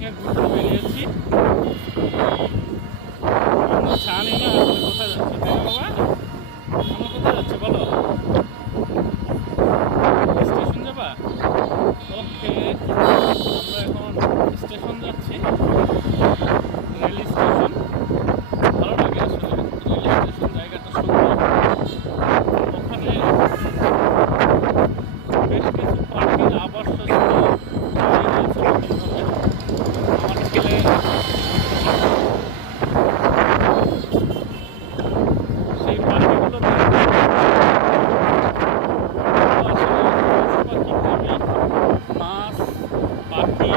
থেকে ঘুরতে বেরিয়েছি। আমরা জানি না আসলে কোথায় যাচ্ছে, তাই না বাবা? আমরা কোথায় যাচ্ছে বলো? স্টেশন যাবা? ওকে, আমরা এখন স্টেশন যাচ্ছি, রেল স্টেশন। ভালো লাগে আসলে রেল স্টেশন, জায়গাটা সুন্দর। ওখানে বেশ কিছু পার্কের আবাসস্থল তৈরি হয়েছে নতুনভাবে। আমার ছেলে সেই পাখিগুলোতে আসলে পশু পাখি প্রেমী, মাছ, পাখি,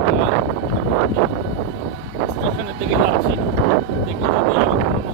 খেলার সাথে পছন্দ এগুলো। স্টেশনের দিকে যাচ্ছি, দেখি যদি আর কোনো